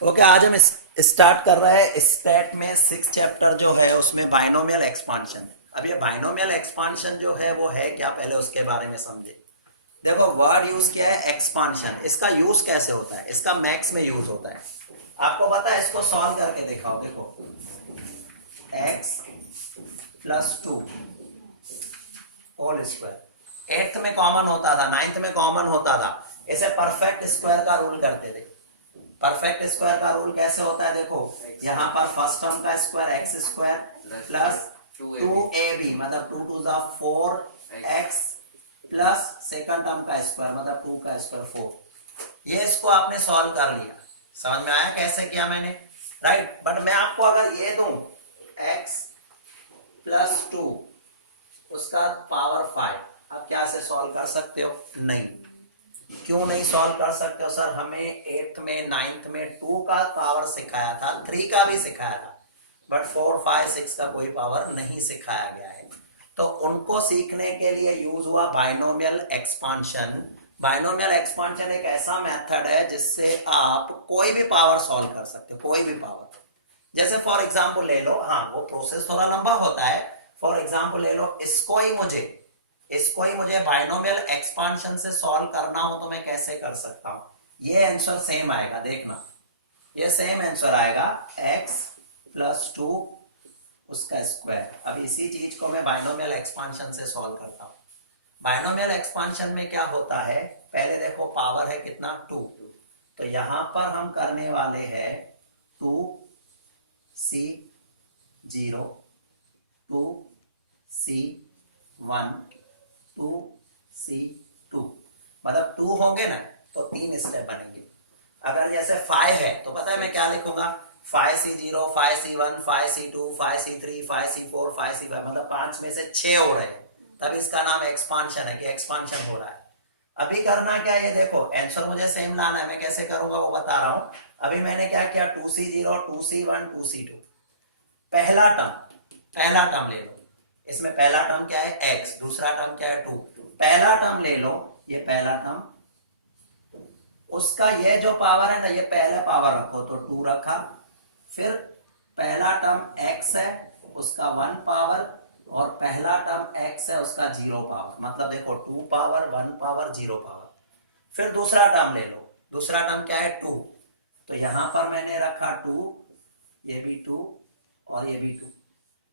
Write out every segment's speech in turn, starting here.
Okay, आज हम start कर रहे हैं स्टैट में 6 चैप्टर जो है उसमें बाइनोमियल एक्सपांशन। अब ये बाइनोमियल एक्सपांशन जो है वो है क्या, पहले उसके बारे में समझे। देखो, वर्ड यूज किया है एक्सपांशन। इसका यूज कैसे होता है, इसका मैथ्स में यूज होता है। आपको पता है, इसको सॉल्व करके दिखाओ। देखो, x plus two whole square. Eighth में कॉमन होता था, नाइन्थ में कॉमन होता था। इसे परफेक्ट स्क्वायर का रूल करते थे। परफेक्ट स्क्वायर का रूल कैसे होता है, देखो यहाँ पर फर्स्ट टर्म का square x square plus 2ab मतलब 2 to the 4x plus second term का स्क्वायर मतलब 2 का स्क्वायर 4। ये इसको आपने सॉल्व कर लिया। समझ में आया कैसे किया मैंने, राइट। बट मैं आपको अगर ये दूं x प्लस 2 उसका पावर 5, आप क्या से सॉल्व कर सकते हो? नहीं। क्यों नहीं सॉल्व कर सकते हो सर? हमें एट्थ में नाइन्थ में 2 का पावर सिखाया था, 3 का भी सिखाया था, बट 4 5 6 का कोई पावर नहीं सिखाया गया है। तो उनको सीखने के लिए यूज हुआ बाइनोमियल एक्सपांशन। बाइनोमियल एक्सपांशन एक ऐसा मेथड है जिससे आप कोई भी पावर सॉल्व कर सकते हो, कोई भी पावर। जैसे फॉर एग्जाम्पल ले लो, हाँ वो प्रोसेस थोड़ा लंबा होता है। फॉर एग्जाम्पल ले लो, इसको ही मुझे बाइनोमियल एक्सपांशन से सॉल्व करना हो तो मैं कैसे कर सकता हूं। ये आंसर सेम आएगा, देखना ये सेम आंसर आएगा, x प्लस 2 उसका स्क्वायर। अब इसी चीज को मैं बाइनोमियल एक्सपांशन से सॉल्व करता हूं। बाइनोमियल एक्सपांशन में क्या होता है, पहले देखो पावर है कितना 2, तो यहां पर हम करने वाले हैं 2c0 2c1 2c2, मतलब 2 होंगे ना तो 3 स्टेप बनेंगे। अगर जैसे 5 है तो पता है मैं क्या लिखूंगा, 5c0 5c1 5c2 5c3 5c4 5c5, मतलब 5 में से 6 हो रहे हैं, तब इसका नाम एक्सपांशन है कि एक्सपांशन हो रहा है। अभी करना क्या, ये देखो आंसर मुझे सेम लाना है, मैं कैसे करूंगा वो बता रहा हूं। अभी मैंने क्या किया, 2c0 2c1 2c2, पहला टर्म ले लो। इसमें पहला टर्म क्या है x, दूसरा टर्म क्या है 2। पहला टर्म ले लो, ये पहला टर्म, उसका ये जो पावर है ना ये पहला पावर रखो तो 2 रखा। फिर पहला टर्म x है उसका 1 पावर, और पहला टर्म x है उसका 0 पावर, मतलब देखो 2 पावर 1 पावर 0 पावर। फिर दूसरा टर्म ले लो, दूसरा टर्म क्या है 2, तो यहां पर मैंने रखा 2, ये भी 2 और ये भी 2।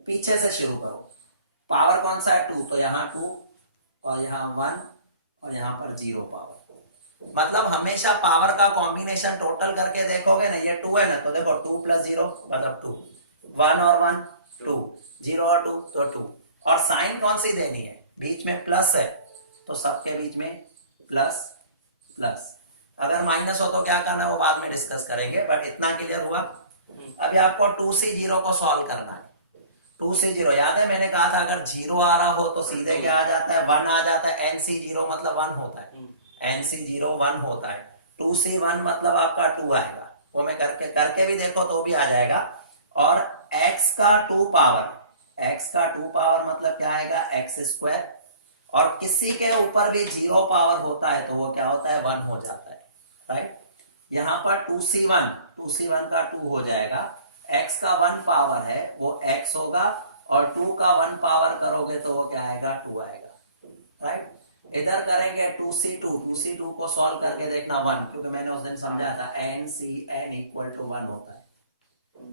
पीछे से शुरू करो, पावर कौन सा है 2, तो यहाँ 2 और यहाँ 1 और यहाँ पर 0 पावर। मतलब हमेशा पावर का कॉम्बिनेशन टोटल करके देखोगे ना, ये 2 है ना तो देखो 2 प्लस 0 मतलब 2, 1 और 1 2, 0 और 2 तो 2। और साइन कौन सी देनी है, बीच में प्लस है तो सबके बीच में प्लस प्लस। अगर माइनस हो तो क्या करना है वो बाद में डिस्कस करेंगे, बट इतना क्लियर हुआ। अभी आपको 2c0 को सॉल्व करना है। 2c0 याद है मैंने कहा था अगर 0 आ रहा हो तो सीधे क्या आ जाता है 1 आ जाता है, nc0 मतलब 1 होता है, nc0 1 होता है। 2c1 मतलब आपका 2 आएगा, वो मैं करके करके भी देखो तो भी आ जाएगा। और x का 2 पावर मतलब क्या आएगा x स्क्वायर, और किसी के ऊपर भी 0 पावर होता है तो वो क्या होता है 1 हो जाता है, राइट। यहाँ पर 2c1 का 2 हो जाएगा, x का 1 पावर है वो x होगा, और 2 का 1 पावर करोगे तो वो क्या आएगा 2 आएगा, राइट। इधर करेंगे 2c2 को सॉल्व करके देखना 1, क्योंकि मैंने उस दिन समझाया था n इक्वल टू 1 होता है,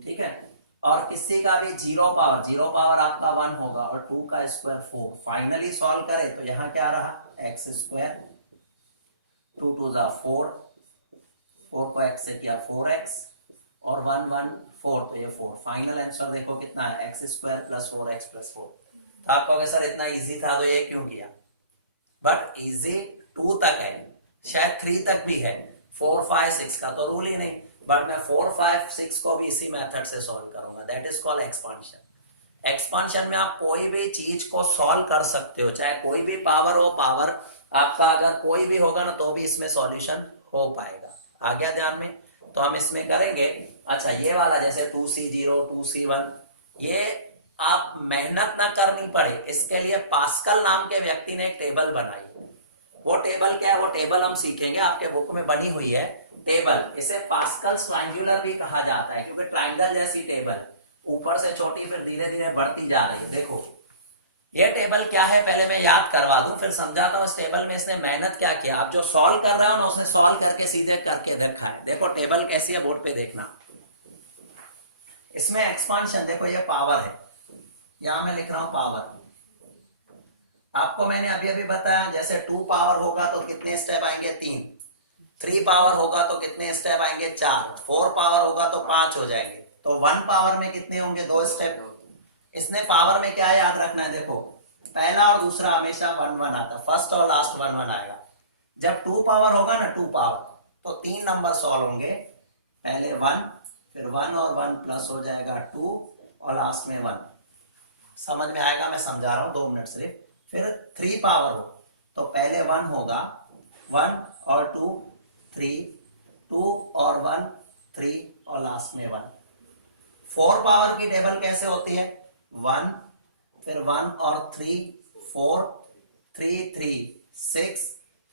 ठीक है। और किसी का भी 0 पावर आपका 1 होगा, और 2 का स्क्वायर 4। फाइनली सॉल्व करें तो यहाँ क्या रहा x स्क्वायर, 2 टू ज़ा 4, 4 को x से किया 4x, और 1 1 4 तो ये 4। फाइनल आंसर देखो कितना है, x square plus 4x plus 4। तो आप कहोगे सर इतना इजी था तो ये क्यों किया, बट इजी 2 तक है, शायद 3 तक भी है, 4 5 6 का तो रूल ही नहीं। बट मैं 4 5 6 को भी इसी मेथड से सॉल्व करूंगा, that is called expansion. Expansion में आप कोई भी चीज को सॉल्व कर सकते हो, चाहे कोई भी पावर हो, पावर आपका अगर कोई भी होगा ना तो भी इसमें सॉल्यूशन हो पाएगा। आ गया ध्यान में? तो हम इसमें करेंगे। अच्छा, ये वाला जैसे 2c0 2c1, ये आप मेहनत ना करनी पड़े, इसके लिए पास्कल नाम के व्यक्ति ने एक टेबल बनाई। वो टेबल क्या है, वो टेबल हम सीखेंगे, आपके बुक में बनी हुई है। टेबल, इसे पास्कल्स ट्रायंगुलर भी कहा जाता है क्योंकि ट्रायंगल जैसी टेबल, ऊपर से छोटी फिर धीरे धीरे बढ़ती जा रही है। देखो ये टेबल क्या है, पहले मैं याद करवा दूं फिर समझाता हूं। इस टेबल में इसने मेहनत क्या किया, आप जो सॉल्व कर रहे हो ना उसने सॉल्व करके सीधे करके देखा है। देखो टेबल कैसी है, बोर्ड पे देखना। इसमें एक्सपांशन देखो, ये पावर है, यहां मैं लिख रहा हूं पावर। आपको मैंने अभी अभी बताया जैसे 2 पावर होगा तो कितने स्टेप आएंगे, 3। 3 पावर होगा तो कितने स्टेप आएंगे, 4। 4 पावर होगा तो 5 हो जाएंगे। तो 1 पावर में कितने होंगे, 2 स्टेप। इसने पावर में क्या याद रखना है, देखो पहला और दूसरा हमेशा 1 1 आता, फर्स्ट और लास्ट 1 1 आएगा। जब 2 पावर होगा ना, 2 पावर, तो 3 नंबर सॉल्व होंगे, पहले 1, फिर 1 और 1 प्लस हो जाएगा 2 और लास्ट में 1। समझ में आएगा, मैं समझा रहा हूं 2 मिनट सिर्फ। फिर 3 पावर हो तो पहले 1 होगा, 1 और 2 3, 2 और 1 3 और लास्ट में 1। 4 पावर की टेबल कैसे होती है, 1 फिर 1 और 3 4, 3 3 6,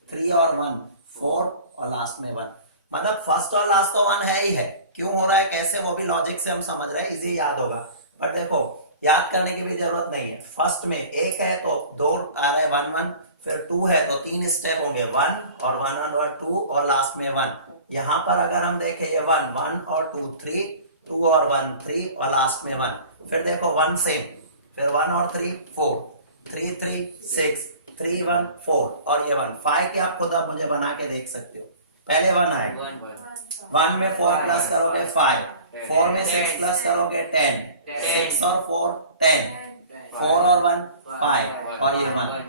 3 और 1 4 और लास्ट में 1। मतलब फर्स्ट और लास्ट तो 1 है ही है, क्यों हो रहा है कैसे, वो भी लॉजिक से हम समझ रहे हैं, इजी याद होगा। बट देखो याद करने की भी जरूरत नहीं है। फर्स्ट में 1 है तो 2 आ रहा है 1 1, फिर 2 है तो 3 स्टेप होंगे, 1 और 1 और 2 और लास्ट में 1। यहाँ पर अगर हम देखें ये 1 1 और 2 3, 2 और 1 3 और लास्ट में 1। फिर देखो 1 सेम, फिर 1 और 3 4, 3 3 6, 3 1 4 और ये 1 5 के आप खुद आप मुझे बना के देख सकते हो। पहले 1 आएगा, 1 में 4 प्लस करोगे 5, 4 में 6 प्लस करोगे 10, 6 और 4 10, 4 और 1 5 और ये 1।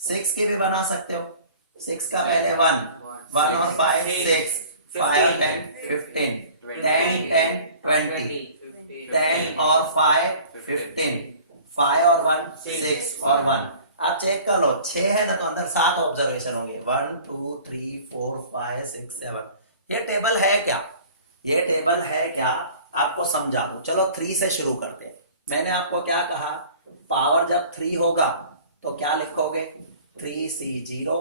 6 की भी बना सकते हो, 6 का पहले 1, 1 और 5 6, 5 और 10 15, 10 10 20, 10 और 5 15, 5 और 1 6 और 1। आप चेक कर लो, 6 है ना तो अंदर 7 ऑब्जर्वेशन होंगे, 1 2 3 4 5 6 7। ये टेबल है क्या, ये टेबल है क्या, आपको समझा दूं। चलो 3 से शुरू करते हैं। मैंने आपको क्या कहा, पावर जब 3 होगा तो क्या लिखोगे, 3C0,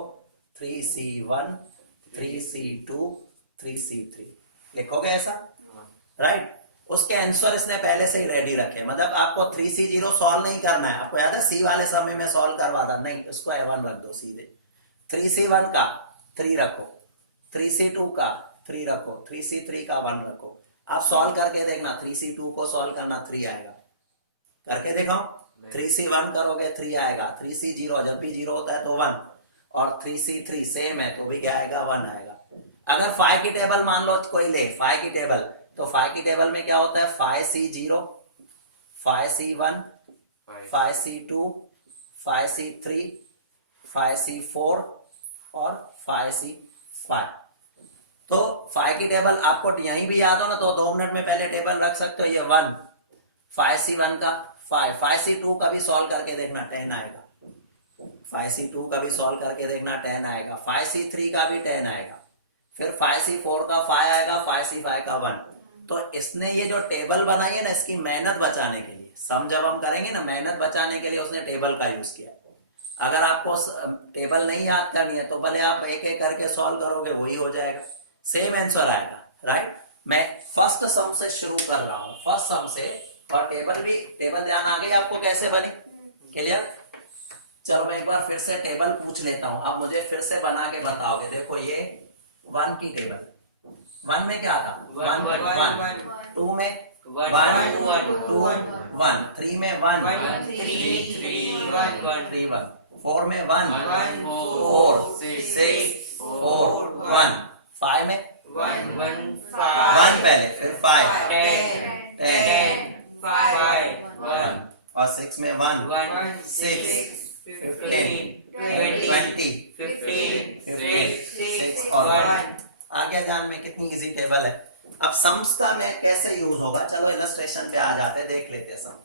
3C1, 3C2, 3C3 लिखोगे ऐसा, राइट। उसके आंसर इसने पहले से ही रेडी रखे, मतलब आपको 3C0 सॉल्व नहीं करना है। आपको याद है C वाले समय में सॉल्व करवा था, नहीं उसको 1 रख दो सीधे। 3C1 का 3 रखो, 3C2 का 3 रखो, 3C3 का 1 रखो। आप सॉल्व करके देखना, 3C2 को सॉल्व करना 3 आएगा, करके दिखाओ। 3C1 करोगे 3 आएगा, 3C0 जब भी 0 होता है तो 1, और 3C3 सेम है तो भी क्या आएगा, 1 आएगा। अगर 5 की टेबल मान लो कोई ले, 5 की टेबल, तो 5 की टेबल में क्या होता है, 5C0, 5C1, 5C2, 5C3, 5C4 और 5C5। तो 5 की टेबल आपको यहीं भी याद हो ना तो 2 मिनट में पहले टेबल रख सकते हो। ये 1, 5C1 का 5, 5C2 का भी सॉल्व करके देखना 10 आएगा, 5C2 का भी सॉल्व करके देखना 10 आएगा, 5C3 का भी 10 आएगा, फिर 5C4 का 5 आएगा, 5C5 का 1। तो इसने ये जो टेबल बनाई है ना, इसकी मेहनत बचाने के लिए, सम जब हम करेंगे ना मेहनत बचाने के लिए उसने टेबल का यूज किया। अगर आपको टेबल नहीं याद करनी है तो भले आप एक एक करके सॉल्व करोगे, वही हो जाएगा, सेम आंसर आएगा, राइट। मैं फर्स्ट सम से शुरू कर रहा हूं, फर्स्ट सम से, और टेबल ध्यान आ गई आपको कैसे बनी, क्लियर। चलो मैं एक बार फिर से टेबल पूछ लेता हूं, अब मुझे फिर से बना के बताओगे। देखो ये 1 की टेबल, 1 में क्या था, 1 1, 2 में 1 2 1, 3 में 1 3 3 1 3 1, 4 में 1 4 6 4 1, 5 में 1 पहले, फिर 5 10 5 1, और 6 में 1 6 15 20 15 6 और 1। आगे जान में कितनी इजी टेबल है। अब सम्स का में कैसे यूज होगा, चलो इलस्ट्रेशन पे आ जाते हैं, देख लेते हैं सम।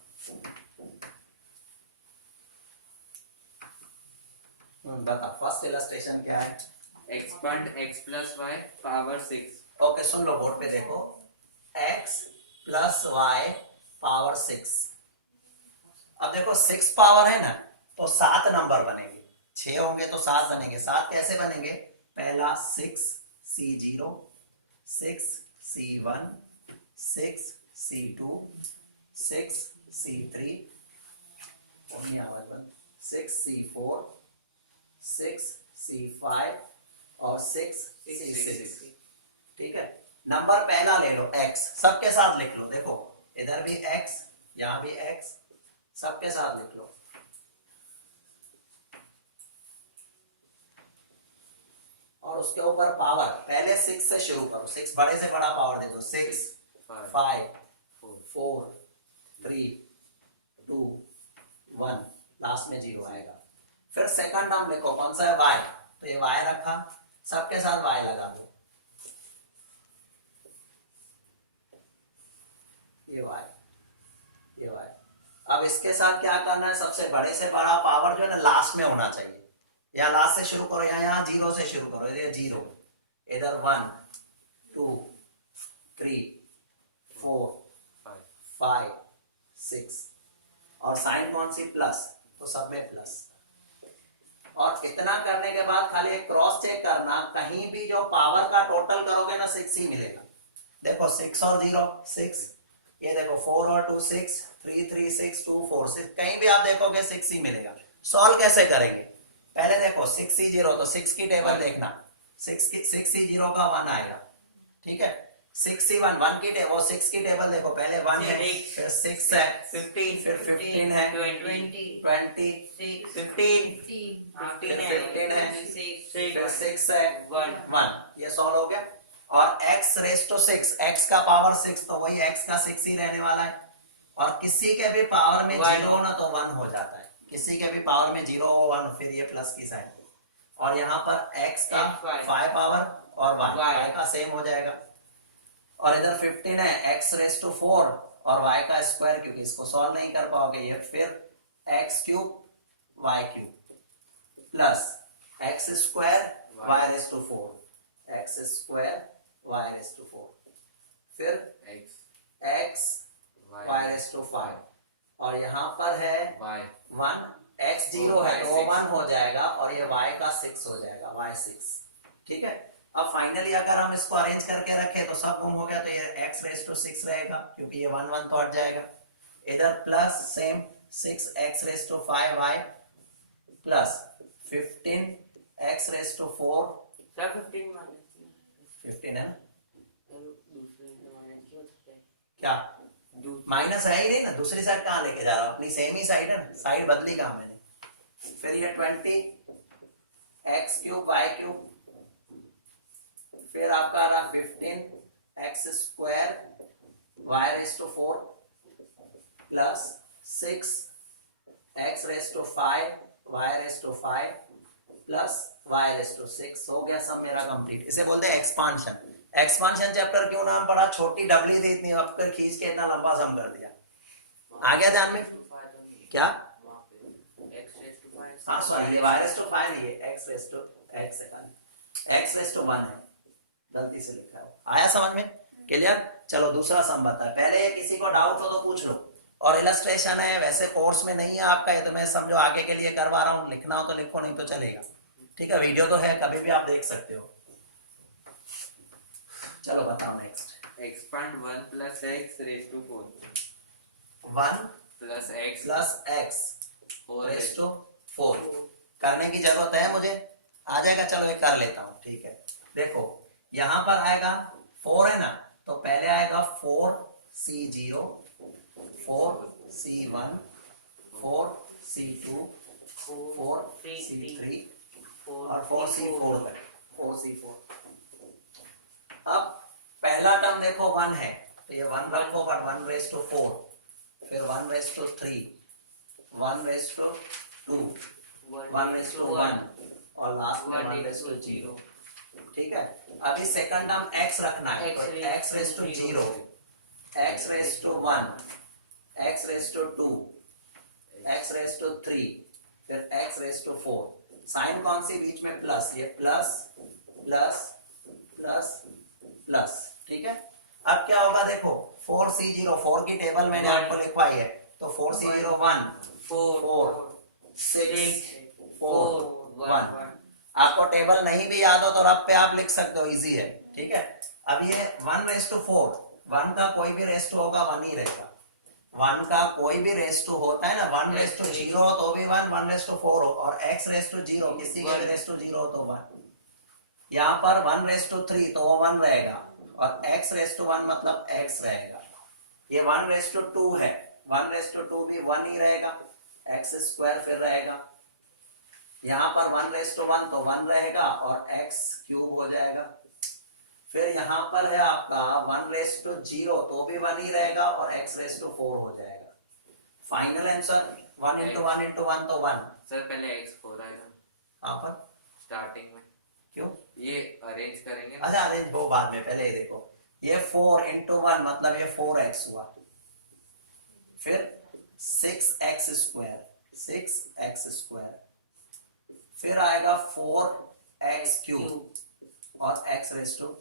बता फर्स्ट इलस्ट्रेशन क्या है, expand x plus y power 6। Okay सुन लो, बोर्ड पे देखो, x प्लस वाई पावर 6। अब देखो 6 पावर है ना तो 7 नंबर बनेंगे, 6 होंगे तो 7 बनेंगे। 7 कैसे बनेंगे, पहला 6C0, 6C1, 6C2, 6C3, 6C4, 6C5 और 6C6। ठीक है, नंबर पहला ले लो x, सबके साथ लिख लो। देखो इधर भी x, यहां भी x, सबके साथ लिख लो। और उसके ऊपर पावर, पहले 6 से शुरू करो, 6 बड़े से बड़ा पावर दे दो। 6, 5, 4, 3, 2, 1, लास्ट में 0 आएगा। फिर सेकंड टर्म लिखो, कौन सा है? y, तो ये y रखा, सबके साथ y लगा दो। ये y, ये y। अब इसके साथ क्या करना है? सबसे बड़े से बड़ा पावर जो है ना लास्ट में होना चाहिए। या लास्ट से शुरू करो, या यहाँ 0 से शुरू करो। इधर 0, इधर 1, 2, 3, 4, 5, 6 और साइन कौन सी? प्लस, तो सब में प्लस। और इतना करने के बाद खाली एक क्रॉस चेक करना, कहीं भी जो पावर का टोटल करोगे ना 6 ही मिलेगा। देखो 6 और 0 6, ये देखो 4 और 2 6, 3 3 6 2 4 6, कहीं भी आप देखोगे 6 ही मिलेगा। सॉल्व कैसे करेंगे? पहले देखो 6C0, तो 6 की टेबल देखना, 6C0 का 1 आएगा। ठीक है, 6C1 1 की टेबल, 6 की टेबल देखो, पहले 1 है, फिर 6 है, 15, फिर 15 है, 20, 15, फिर 15 है, फिर 6 है, 1। ये सॉल्व हो गया। और x रेज़ टू 6, x का पावर 6, तो वही x का 6 ही रहने वाला है। और किसी के भी पावर में 0 हो ना तो 1 हो जाता है, किसी के भी पावर में 0 हो 1, फिर ये प्लस की साइन। और यहाँ पर x का 5 पावर और y का सेम हो जाएगा। और इधर 15 है, x रेज़ टू 4 और y का स्क्वायर, क्योंकि इसको सॉल्व नहीं कर पाओगे ये, फिर x cube y cube plus x square y raise to 4, x square y raise to 4, फिर x y रेज़ टू 5, और यहाँ पर है 1, x 0 है तो 1 हो जाएगा, और ये y का 6 हो जाएगा, y 6। ठीक है, अब फाइनली अगर हम इसको अरेंज करके रखें तो सब गुम हो गया, तो ये x रेज़ टू 6 रहेगा, क्योंकि ये 1 1 तो हट जाएगा। इधर plus same 6x raise to 5y plus 15x raise to 4, 15 है क्या? माइनस है ही नहीं ना, दूसरी साइड कहाँ लेके जा रहा हूँ? अपनी सेम ही साइड है ना, साइड बदली कहाँ मैंने। फिर ये 20 x क्यूब y क्यूब, फिर आपका आ रहा 15 x square y raise to 4 plus 6 x raise to 5 y raise to 5 plus y raise to 6। हो गया सब मेरा कंप्लीट। इसे बोलते हैं एक्सपांशन। एक्सपांशन चैप्टर क्यों नाम पड़ा? छोटी डबली थी इतनी, अब कर खींच के इतना लंबा सम कर दिया। आ गया ध्यान में? क्या? हाँ सॉरी, ये y रेज़ टू 5 नहीं है, x रेज़ टू x है, x रेज़ टू 1 है, गलती से लिखा है। आया समझ में? क्लियर? चलो दूसरा सम बता। पहले किसी को डाउट हो तो पूछ लो। और इलस्ट्रेशन है, वैसे कोर्स में नहीं है आपका, ये तो मैं समझो आगे के लिए करवा रहा हूँ, लिखना हो तो लिखो, नहीं तो चलेगा। ठीक है, वीडियो तो है, कभी भी आप देख सकते हो। चलो बताओ next. Expand 1 plus x raise to 4, 1 plus x raise to 4 करने की जरूरत है मुझे? आ जाएगा, चलो ये कर लेता हूँ। ठीक है, देखो यहाँ पर आएगा 4 है ना, तो पहले आएगा 4C0, 4C1, 4C2, 4C3 और 4C4 है, 4C4। अब पहला टर्म देखो 1 है, तो ये 1 रखो, बट 1 रेज़ टू 4, फिर 1 raise to 3, 1 raise to 2, 1 raise to 1 और लास्ट में 1 रेज़ टू 0। ठीक है, अभी सेकंड टर्म x रखना है, तो x raise to 0, x raise to 1, x raise to 2, x raise to 3, फिर x रेज़ टू 4। साइन कौन सी बीच में? प्लस, ये प्लस प्लस प्लस प्लस। ठीक है, अब क्या होगा देखो, 4C0, 4 की टेबल मैंने आपको लिखवाई है, तो 4C0 1 4 6 4 1। आपको टेबल नहीं भी याद हो तो रब पे आप लिख सकते हो, इजी है। ठीक है, अब ये 1:4, 1 का कोई भी रेस्ट होगा 1 ही रहेगा। 1 का कोई भी रेस्ट होता है ना, 1:0 तो भी 1, 1:4 हो, और x:0 किसी के भी रेस्ट 0 हो तो 1। यहाँ पर 1:3 तो वो 1 रहेगा, और x:1 मतलब x रहेगा। ये 1:2 है, 1:2 भी 1 ही रहेगा, x² फिर रहेगा। यहाँ पर 1:1 तो 1 रहेगा और x³ हो जाएगा। फिर यहाँ पर है आपका 1:0 तो भी 1 ही रहेगा और x:4 हो जाएगा। फाइनल आंसर 1 × 1 × 1 तो 1। सर पहले x4 आएगा यहाँ पर स्टार्टिंग में, क्यों? ये अरेंज करेंगे ना। अच्छा अरेंज वो बाद में, पहले ये देखो, ये 4 × 1 मतलब ये 4x हुआ, फिर 6x², 6x², फिर आएगा 4x³ और x⁴।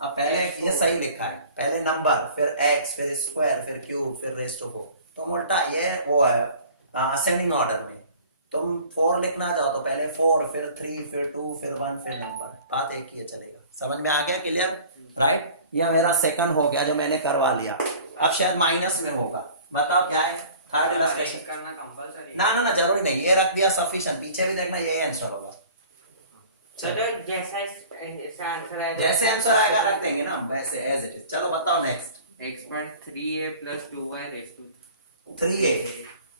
अब पहले ये सही लिखा है, पहले नंबर, फिर x, फिर स्क्वायर, फिर क्यूब, फिर रेस्ट 4। तो उल्टा ये वो है असेंडिंग ऑर्डर में। तुम 4 लिखना चाहो तो पहले 4, फिर 3, फिर 2, फिर 1, फिर नंबर। बात एक ही चलेगा। समझ में आ गया? क्लियर? राइट। ये मेरा सेकंड हो गया जो मैंने करवा लिया। अब शायद माइनस में होगा, बताओ क्या है? थर्ड इलस्ट्रेशन करना कंपलसरी ना जरूरी नहीं, ये रख दिया सफिशिएंट, पीछे भी देखना यही आंसर होगा। चलो जैसा आंसर आएगा, जैसे आंसर आएगा रख देंगे ना, वैसे एज इट इज। चलो बताओ next. x.3a + 2y raised to 3a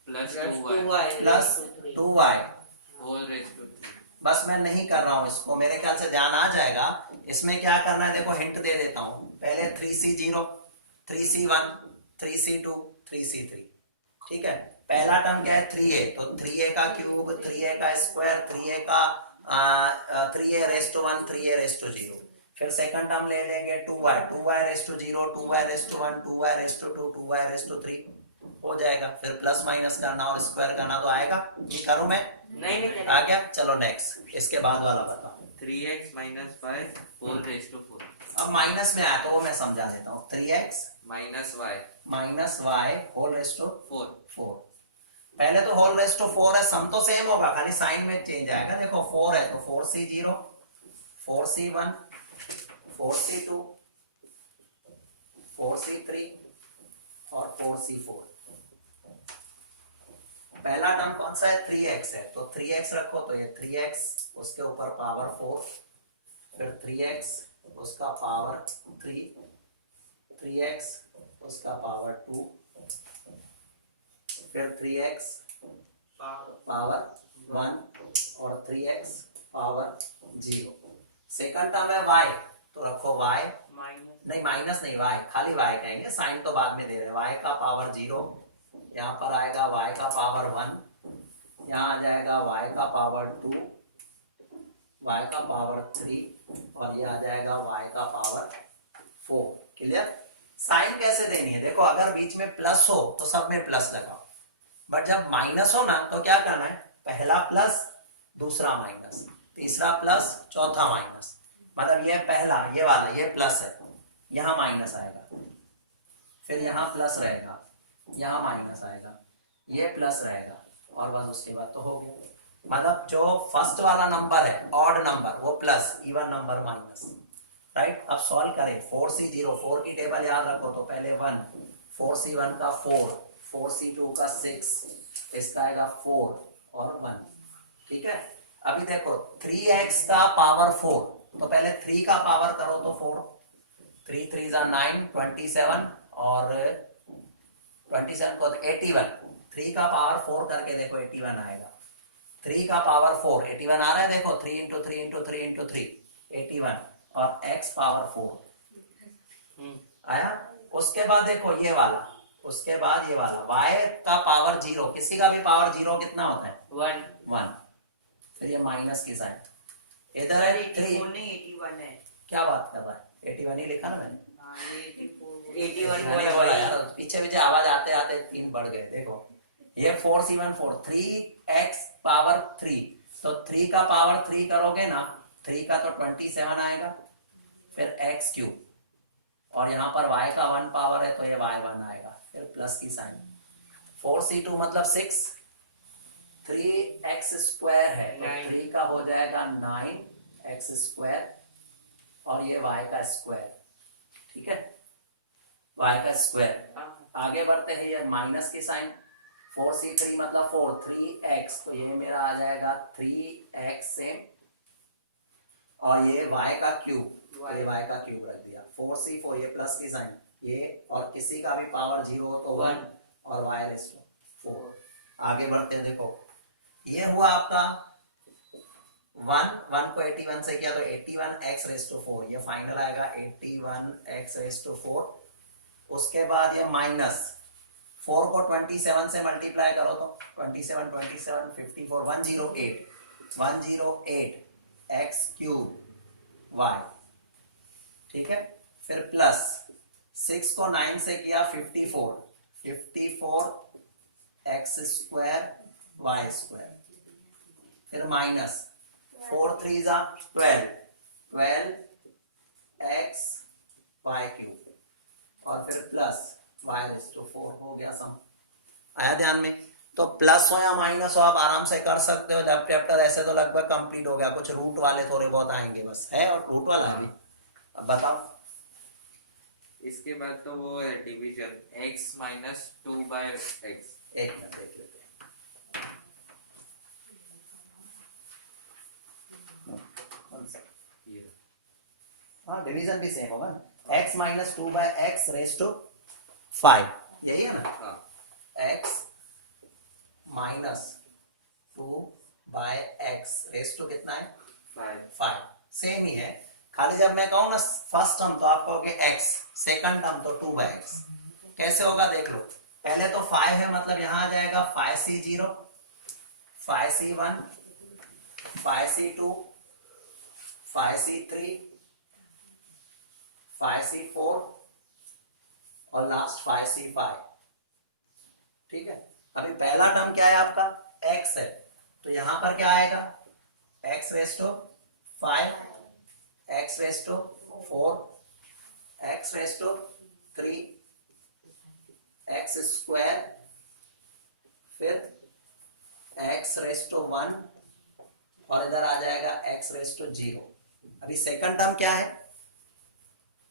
plus plus 2y 2y plus 2y। whole raised to 3। बस मैं नहीं कर रहा हूँ इसको, मेरे ख्याल से ध्यान आ जाएगा। इसमें क्या करना है देखो, हिंट दे देता हूँ। पहले 3c0, 3c1, 3c2, 3c3। ठीक है, पहला टर्म क्या है? 3a, तो 3a का क्यूब, 3a का स्क्वायर, 3a का 3a⁻1, 3a⁻0। फिर सेकंड टर्म ले लेंगे 2y, 2y⁻0, 2y⁻1, 2y⁻2, 2y⁻3 हो जाएगा। फिर प्लस माइनस करना और स्क्वायर करना तो आएगा। ये करूं मैं? नहीं आ गया। चलो नेक्स्ट, इसके बाद वाला बताओ। 3x - 5 whole raised to 4 अब माइनस में आया तो वो मैं समझा देता हूँ। 3x - y - y whole raised to 4। 4। पहले तो होल रेस्ट टू 4 है, सम तो सेम होगा, खाली साइन में चेंज आएगा। देखो 4 है तो 4c0, 4c1, 4c2, 4c3 और 4c4। पहला टर्म कौन सा है? 3x है, तो 3x रखो, तो ये 3x उसके ऊपर पावर 4, फिर 3x उसका पावर 3, 3x उसका पावर 2, फिर 3x पावर 1 और 3x पावर 0। सेकंड टर्म है y, तो रखो y, नहीं माइनस नहीं, y खाली y कहेंगे, साइन तो बाद में दे रहे हैं। y का पावर 0, यहाँ पर आएगा y का पावर 1, यहाँ आ जाएगा y का पावर 2, y का पावर 3 और ये आ जाएगा y का पावर 4। क्लियर? साइन कैसे देनी है देखो, अगर बीच में प्लस हो तो सब में प्लस लगाओ, बट जब माइनस हो ना तो क्या करना है? पहला प्लस, दूसरा माइनस, तीसरा प्लस, चौथा माइनस। मतलब ये पहला, ये वाला, ये प्लस है, यहाँ माइनस आएगा, फिर यहाँ प्लस रहेगा, यहाँ माइनस आएगा, ये प्लस रहेगा, और बस उसके बाद तो हो गया। मतलब जो फर्स्ट वाला नंबर है ऑड नंबर वो plus, even number minus. Right? अब सॉल्व करें। 4c0, 4 की टेबल याद रखो, तो पहले 1, 4c1 का 4, 4c2 का 6, इसका आएगा 4 और 1। ठीक है, अभी देखो 3x का पावर 4, तो पहले 3 का पावर करो तो 4, 3 3 9, 27 और 27 को 81। 3 का पावर 4 करके देखो 81 आएगा। 3 का पावर 4, 81 आ रहा है देखो, 3 × 3 × 3 × 3 81 और x पावर 4 आया। उसके बाद देखो ये वाला, उसके बाद ये वाला y का पावर 0, किसी का भी पावर 0 कितना होता है? 1। फिर ये माइनस की साइन, इधर है 3, 81 है। क्या बात कर रहा है? 81 ही लिखा ना मैंने। 81 बोला यार, पीछे पीछे आवाज आते आते 3 बढ़ गए। देखो ये 4c1 4, 3x पावर 3, तो 3 का पावर 3 करोगे ना, 3 का तो 27 आएगा, फिर x³ और यहाँ पर y का 1 पावर है तो ये y1 आएगा, फिर प्लस की साइन। 4c2 मतलब 6, 3x² है तो 3 का हो जाएगा 9x², और ये y का स्क्वायर, ठीक है, y का स्क्वायर। आगे बढ़ते हैं, ये माइनस की साइन, 4c3 मतलब 4, 3x, तो ये मेरा आ जाएगा 3x सेम, और ये y का क्यूब, तो ये y का क्यूब रख दिया, 4c4, ये प्लस की साइन, ये और किसी का भी पावर 0 हो तो 1 और y रेस्ट 4। आगे बढ़ते हैं, देखो ये हुआ आपका 1 को 81 से किया तो 81x रेस्ट टू 4, ये फाइनल आएगा 81x रेस्ट टू 4। उसके बाद ये माइनस 4 को 27 से मल्टीप्लाई करो तो 27 27 54 108 x क्यूब y, ठीक है। फिर प्लस 6 को 9 से किया 54 x स्क्वायर y स्क्वायर, फिर माइनस 4 3 12 x y क्यूब, और फिर प्लस y रेज़ टू 4 हो गया सम। आया ध्यान में? तो प्लस हो या माइनस हो आप आराम से कर सकते हो। जब चैप्टर ऐसे तो लगभग कंप्लीट हो गया, कुछ रूट वाले थोड़े बहुत आएंगे बस, है, और रूट वाला भी। अब बताओ इसके बाद तो वो है डिवीजन x माइनस 2/x। एक मिनट देख लेते हैं। हाँ, डिवीजन भी सेम होगा ना, x minus 2/x rays to 5, यही है ना। हाँ, x minus 2/x raise to कितना है 5, सेम ही है। खाली जब मैं कहूँ ना फर्स्ट टर्म तो आप कहोगे x, सेकंड टर्म तो 2/x। कैसे होगा देख लो, पहले तो 5 है मतलब यहां आ जाएगा 5c0, 5c1, 5c2, 5c3, 5c4 और लास्ट 5c5, ठीक है। अभी पहला टर्म क्या है आपका x है, तो यहां पर क्या आएगा x raise to 5, x raise to 4, x raise to 3, x square, फिर x रेज़ टू 1, और इधर आ जाएगा x रेज़ टू 0। अभी सेकंड टर्म क्या है,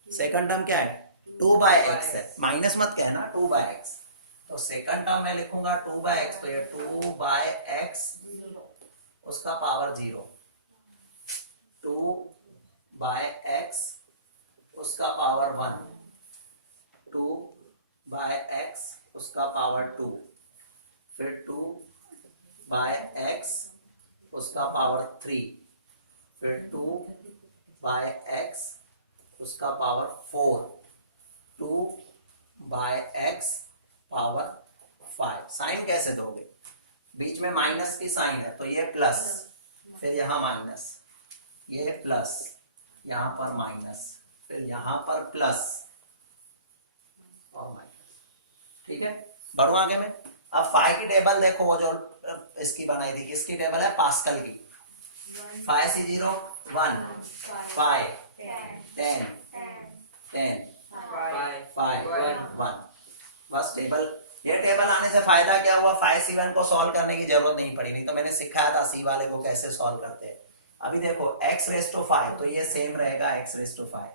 सेकंड टर्म क्या है 2/x है, माइनस मत कहना 2/x। तो सेकंड टर्म मैं लिखूंगा 2/x, तो ये 2/x उसका पावर 0, 2/x उसका पावर 1, 2/x उसका पावर 2, फिर 2/x उसका पावर 3, फिर 2/x उसका पावर 4, 2/x पावर 5। साइन कैसे दोगे, बीच में माइनस की साइन है तो ये प्लस, फिर यहां माइनस, ये प्लस, यहां पर माइनस, फिर यहां पर प्लस और माइनस, ठीक है। बढ़ो आगे में। अब फाइ की टेबल देखो, वो जो इसकी बनाई थी, किसकी टेबल है, पास्कल की। 5c0 1, 5 10 10 5 1, बस टेबल। ये टेबल आने से फायदा क्या हुआ, 5c1 को सॉल्व करने की जरूरत नहीं पड़ी, नहीं तो मैंने सिखाया था सी वाले को कैसे सॉल्व करते हैं। अभी देखो x रेज़ टू 5, तो ये सेम रहेगा x रेज़ टू 5,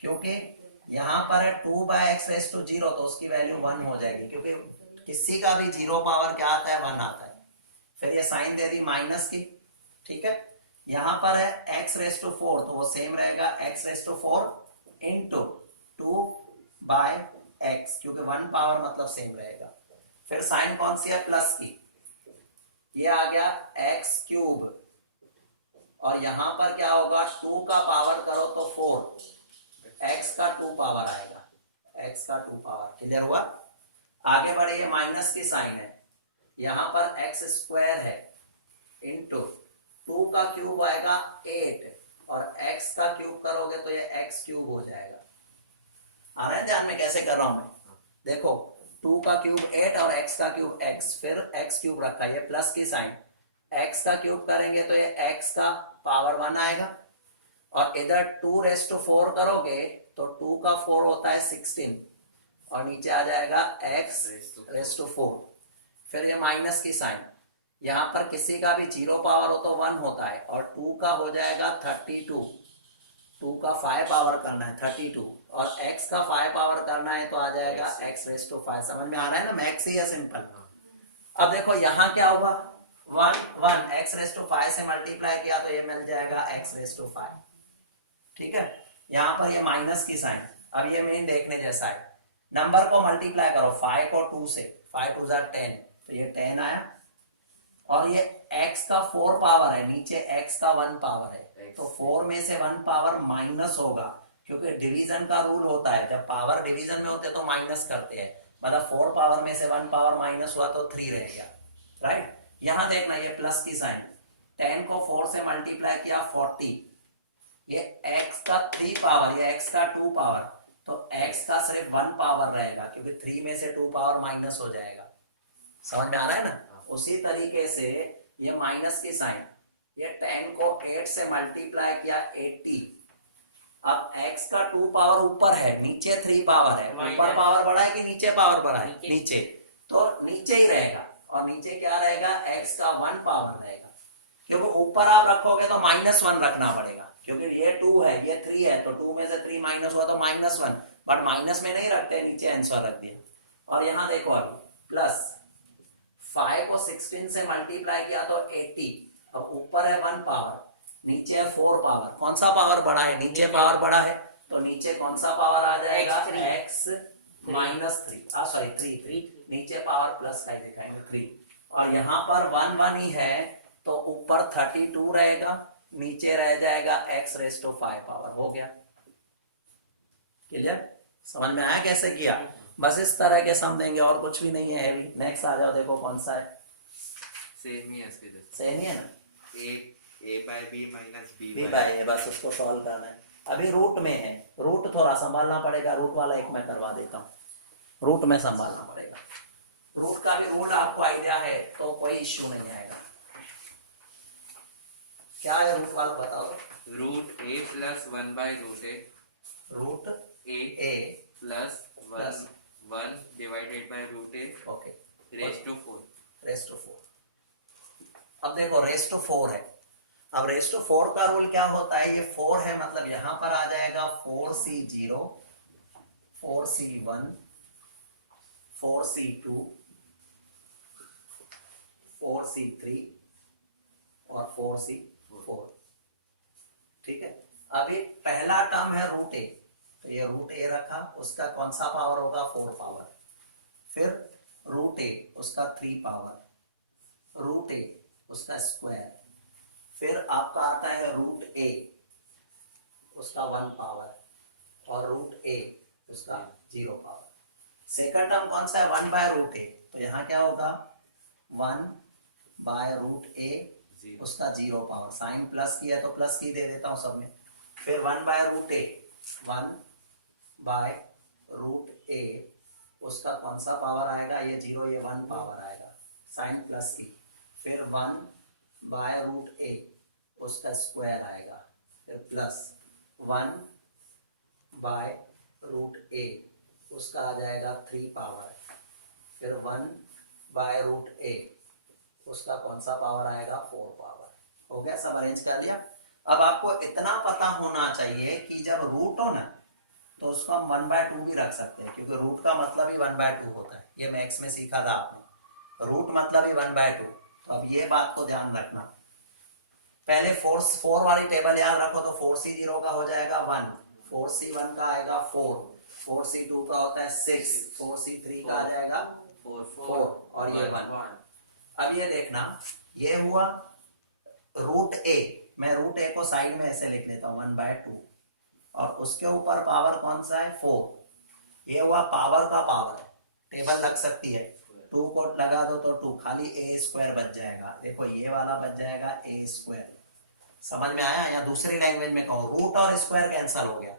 क्योंकि यहां पर है 2/x रेज़ टू 0, तो उसकी वैल्यू 1 हो जाएगी, क्योंकि किसी का भी 0 पावर क्या आता है 1 आता है। फिर ये साइन दे दी माइनस की, ठीक है। यहां पर है x रेज़ टू 4, तो वो सेम रहेगा x raise to 4 into 2/x, क्योंकि 1 पावर मतलब सेम रहेगा। फिर साइन कौन सी है, प्लस की, ये आ गया x क्यूब, और यहां पर क्या होगा 2 का पावर करो तो 4, x का 2 पावर आएगा, x का 2 पावर। क्लियर हुआ? आगे बढ़े, ये माइनस की साइन है, यहां पर x स्क्वायर है इंटू 2 का क्यूब आएगा 8, और x का क्यूब करोगे तो ये x क्यूब हो जाएगा। आ रहा है ध्यान में कैसे कर रहा हूं मैं, देखो 2 का क्यूब 8 और x का क्यूब x, फिर x क्यूब रखा, ये प्लस की साइन, x का क्यूब करेंगे तो ये x का पावर 1 आएगा, और इधर 2 रेज़ टू 4 करोगे तो 2 का 4 होता है 16, और नीचे आ जाएगा x रेज़ टू 4। फिर ये माइनस की साइन, यहां पर किसी का भी 0 पावर हो तो 1 होता है, और 2 का हो जाएगा 32, 2 का 5 पावर करना है 32 और x का 5 पावर करना है तो आ जाएगा x रेस टू 5। समझ में आ रहा है ना, मैक्स ही है सिंपल। अब देखो यहाँ क्या हुआ, 1 x रेस टू 5 से मल्टीप्लाई किया तो ये मिल जाएगा x रेस टू 5। ठीक है, यहाँ पर ये माइनस की साइन, अब ये मेन देखने जैसा है। नंबर को मल्टीप्लाई करो 5 को 2 से, 5 2 10 तो ये 10 आया और ये x का 4 पावर है, नीचे x का 1 पावर है तो 4 में से 1 पावर माइनस होगा क्योंकि डिवीजन का रूल होता है, जब पावर डिवीजन में होते तो माइनस करते हैं, मतलब 4 पावर में से 1 पावर माइनस हुआ तो 3 रह गया, राइट। यहां देखना ये प्लस की साइन, 10 को 4 से मल्टीप्लाई किया 40, ये x का 3 पावर, ये x का 2 पावर, तो x का सिर्फ 1 पावर रहेगा क्योंकि 3 में से 2 पावर माइनस हो जाएगा। समझ में आ रहा है ना। उसी तरीके से ये माइनस की साइन, ये 10 को 8 से मल्टीप्लाई किया 80, अब x का 2 पावर ऊपर है, नीचे 3 पावर है, ऊपर पावर बढ़ा है कि नीचे पावर बढ़ा है, नीचे, तो नीचे ही रहेगा और नीचे क्या रहेगा, x का 1 पावर रहेगा क्योंकि ऊपर आप रखोगे तो -1 रखना पड़ेगा क्योंकि ये 2 है ये 3 है तो 2 में से 3 माइनस हुआ तो -1, बट माइनस में नहीं रखते, नीचे आंसर रख दिया। और यहाँ देखो अभी प्लस 5 को 16 से मल्टीप्लाई किया तो 80, अब ऊपर है 1 पावर, नीचे है 4 पावर, कौन सा पावर बड़ा है, नीचे पावर बड़ा है तो नीचे कौन सा पावर आ जाएगा, x माइनस 3, सॉरी 3, नीचे पावर प्लस का ही दिखाएंगे 3, और यहाँ पर 1 1 ही है तो ऊपर 32 रहेगा, नीचे रह जाएगा x रेस टू 5 पावर। हो गया क्लियर, समझ में आया कैसे किया। बस इस तरह के सम देंगे और कुछ भी नहीं है हैवी। नेक्स्ट आ जाओ, देखो कौन सा है, सेम ही है इसके जैसे, सेम ही है ना, a by b minus b b by by a, बस उसको सॉल्व करना है। अभी रूट में है, रूट थोड़ा संभालना पड़ेगा, रूट वाला एक मैं करवा देता हूँ, रूट में संभालना पड़ेगा। रूट का भी रूल आपको आइडिया है तो कोई इश्यू नहीं आएगा। क्या है रूट वाला बताओ। Root a plus 1 by root a, root a plus 1 divided by root a okay raised to 4। Raise to 4। अब देखो रेस टू 4 है, अब रेस टू 4 का रूल क्या होता है, ये 4 है मतलब यहां पर आ जाएगा 4c0, 4c1, 4c2, 4c3 और 4c4। ठीक है, अभी पहला टर्म है रूट ए, तो ये रूट ए रखा, उसका कौन सा पावर होगा, 4 पावर, फिर रूट ए उसका 3 पावर, रूट ए उसका स्क्वायर, फिर आपका आता है रूट ए उसका 1 पावर और रूट ए उसका 0 पावर। सेकंड टर्म कौन सा है, 1 बाय रूट ए, तो यहाँ क्या होगा 1 बाय रूट ए उसका 0 पावर, साइन प्लस किया है तो प्लस की दे देता हूं सब में, फिर 1 by root a, 1 by root a उसका कौन सा पावर आएगा, ये 0 ये 1 पावर आएगा, साइन प्लस की, फिर 1 बाय रूट ए उसका स्क्वायर आएगा, फिर प्लस 1 बाय रूट ए उसका आ जाएगा 3 पावर, फिर 1 बाय रूट ए उसका कौन सा पावर आएगा, 4 पावर। हो गया, सब अरेंज कर दिया। अब आपको इतना पता होना चाहिए कि जब रूट हो ना तो उसको हम 1/2 भी रख सकते हैं क्योंकि रूट का मतलब ही 1/2 होता है, ये मैथ्स में सीखा था आपने, रूट मतलब ही 1/2। तो अब ये बात को ध्यान रखना, पहले 4 वाली टेबल याद रखो तो 4c0 का हो जाएगा 1, 4c1 का आएगा 4, 4c2 का होता है 6, 4c3 का आ जाएगा 4 और ये 1। अब ये देखना, ये हुआ रूट ए, मैं रूट ए को साइड में ऐसे लिख लेता हूँ 1/2 और उसके ऊपर पावर कौन सा है 4, ये हुआ पावर का पावर, टेबल लग सकती है, 2 को लगा दो तो 2, खाली a स्क्वायर बच जाएगा, देखो ये वाला बच जाएगा a स्क्वायर। समझ में आया, या दूसरी लैंग्वेज में कहो रूट और स्क्वायर कैंसल हो गया,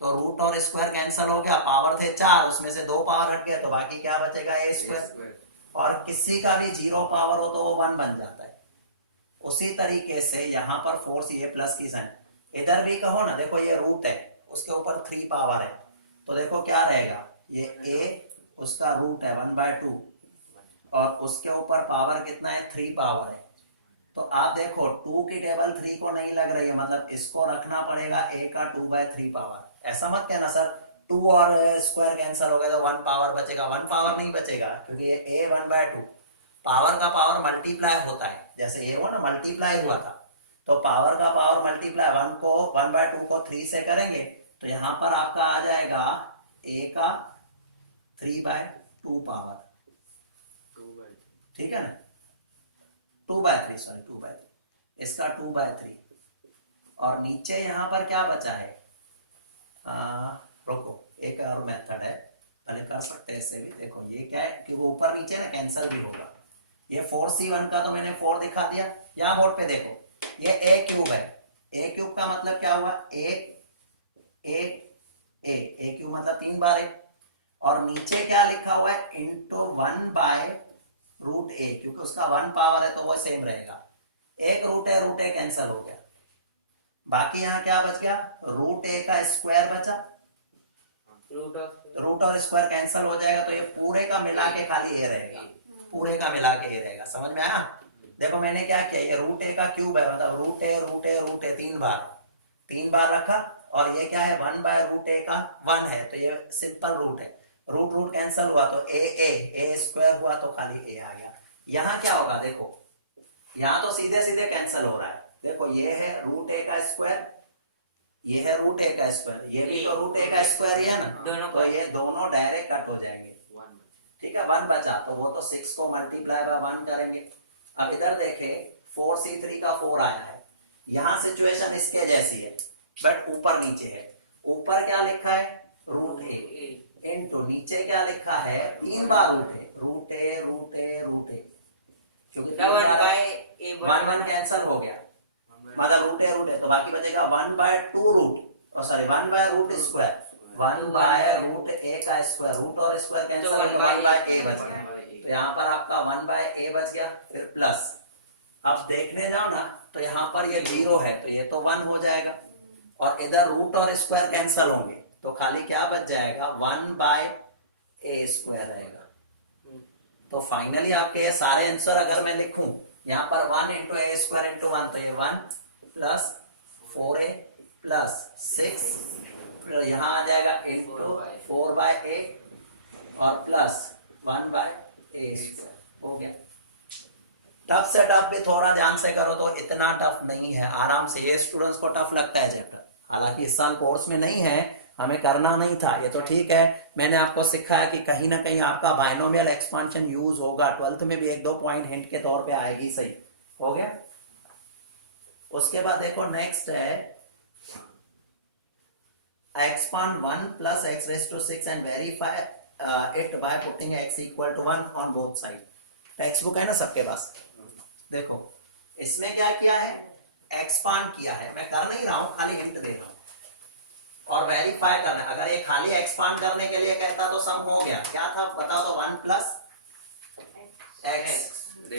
तो रूट और स्क्वायर कैंसल हो गया, पावर थे 4 उसमें से 2 पावर हट गया तो बाकी क्या बचेगा a स्क्वायर, और किसी का भी 0 पावर हो तो वो 1 बन जाता है। उसी तरीके से यहाँ पर 4 ये प्लस की साइन, इधर भी कहो ना, देखो ये रूट है उसके ऊपर 3 पावर है तो देखो क्या रहेगा, ये a उसका रूट है 1/2 और उसके ऊपर पावर कितना है 3 पावर है, तो आप देखो 2 की टेबल 3 को नहीं लग रही है, मतलब इसको रखना पड़ेगा a का 2/3 पावर। ऐसा मत कहना सर 2 और स्क्वायर कैंसिल हो गया तो 1 पावर बचेगा, 1 पावर नहीं बचेगा, क्योंकि ये a 1/2 पावर का पावर मल्टीप्लाई होता है, जैसे ये हुआ ना मल्टीप्लाई हुआ था, तो पावर का पावर मल्टीप्लाई 1/2 को 3 से करेंगे तो यहाँ पर आपका आ जाएगा a का 3/2 पावर, ठीक है ना, 2/3 सॉरी 2/3, इसका 2/3। और नीचे यहाँ पर क्या बचा है, रुको एक और मेथड है, पहले कर सकते हैं इससे भी। देखो ये क्या है कि वो ऊपर नीचे ना कैंसिल भी होगा, ये 4c1 का तो मैंने 4 दिखा दिया। यहाँ बोर्ड पे देखो ये a क्यूब है, a क्यूब का मतलब क्या हुआ, a क्यूब मतलब 3 बार है, और नीचे क्या लिखा हुआ है इंटू 1/√a, क्योंकि उसका 1 पावर है तो वो सेम रहेगा, एक रूट है कैंसिल हो गया, बाकी यहाँ क्या बच गया, √a का स्क्वायर बचा, रूट और स्क्वायर कैंसिल हो जाएगा तो ये पूरे का मिला के खाली ये रहेगा, पूरे का मिला के ये रहेगा, समझ में आया। देखो मैंने क्या किया, ये √a का क्यूब है, मतलब √a 3 बार रखा, और ये क्या है 1/√a का 1 है, तो ये सिंपल रूट है, रूट कैंसिल हुआ तो a स्क्वायर हुआ तो खाली a आ गया। यहाँ क्या होगा देखो, यहाँ तो सीधे सीधे कैंसिल हो रहा है, देखो ये है √a का स्क्वायर, ये है √a का स्क्वायर, ये भी तो √a का स्क्वायर ही है ना, दोनों तो ये दोनों डायरेक्ट कट हो जाएंगे, ठीक है, 1 बचा, तो वो तो 6 को मल्टीप्लाई बाय 1 करेंगे। अब इधर देखे 4c3 का 4 आया है, यहाँ सिचुएशन इसके जैसी है बट ऊपर नीचे है, ऊपर क्या लिखा है √a इनटू नीचे क्या लिखा है 3 बार √a, क्योंकि 1 कैंसिल हो गया, मतलब √a तो बाकी बचेगा 1/2 रूट, सॉरी 1/√2 1/√a का स्क्वायर, रूट और स्क्वायर कैंसिल हो गया, 1/a बच गया, तो यहाँ पर आपका 1/a बच गया, फिर प्लस, अब देखने जाओ ना तो यहाँ पर ये 0 है तो ये तो 1 हो जाएगा, और इधर रूट और स्क्वायर कैंसिल होंगे तो खाली क्या बच जाएगा 1/a² रहेगा। तो फाइनली आपके ये सारे आंसर अगर मैं लिखूं यहाँ पर 1 × a² × 1 तो ये 1 प्लस 4a प्लस 6, फिर यहाँ आ जाएगा इंटू 4/a और प्लस 1/a² हो गया। टफ से टफ भी थोड़ा ध्यान से करो तो इतना टफ नहीं है, आराम से, ये स्टूडेंट्स को टफ लगता है चैप्टर, हालांकि इस साल कोर्स में नहीं है, हमें करना नहीं था, ये तो ठीक है, मैंने आपको सिखाया कि कहीं ना कहीं आपका बाइनोमियल एक्सपांशन यूज होगा, 12th में भी 1-2 पॉइंट हिंट के तौर पे आएगी, सही हो गया। उसके बाद देखो नेक्स्ट है expand 1 plus x⁻⁶ and verify it by putting x = 1 on both side। Text book है ना सबके पास, देखो इसमें क्या किया है, एक्सपांड किया है, मैं कर नहीं रहा हूं, खाली हिंट दे रहा हूं, और वेरीफाई करना है। अगर ये खाली एक्सपांड करने के लिए कहता तो सम हो गया, क्या था बताओ तो 1 + x⁻⁶।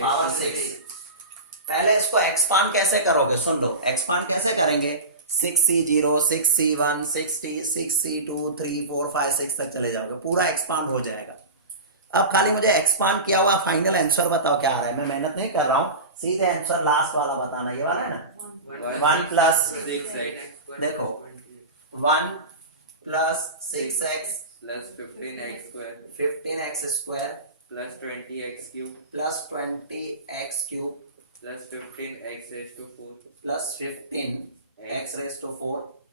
पहले इसको एक्सपांड कैसे करोगे, सुन लो, एक्सपांड कैसे करेंगे, 6c0 6c1 6t 6c2 3 4 5 6 तक चले जाओगे, पूरा एक्सपांड हो जाएगा। अब खाली मुझे एक्सपांड किया हुआ फाइनल आंसर बताओ क्या आ रहा है, मैं मेहनत नहीं कर रहा हूं, सीधे आंसर लास्ट वाला बताना, ये वाला है ना, 1 + 6x देखो 1 + 6x plus 15x² 15x² plus 20x³ plus 20x³ plus 15x⁴ plus 15x⁴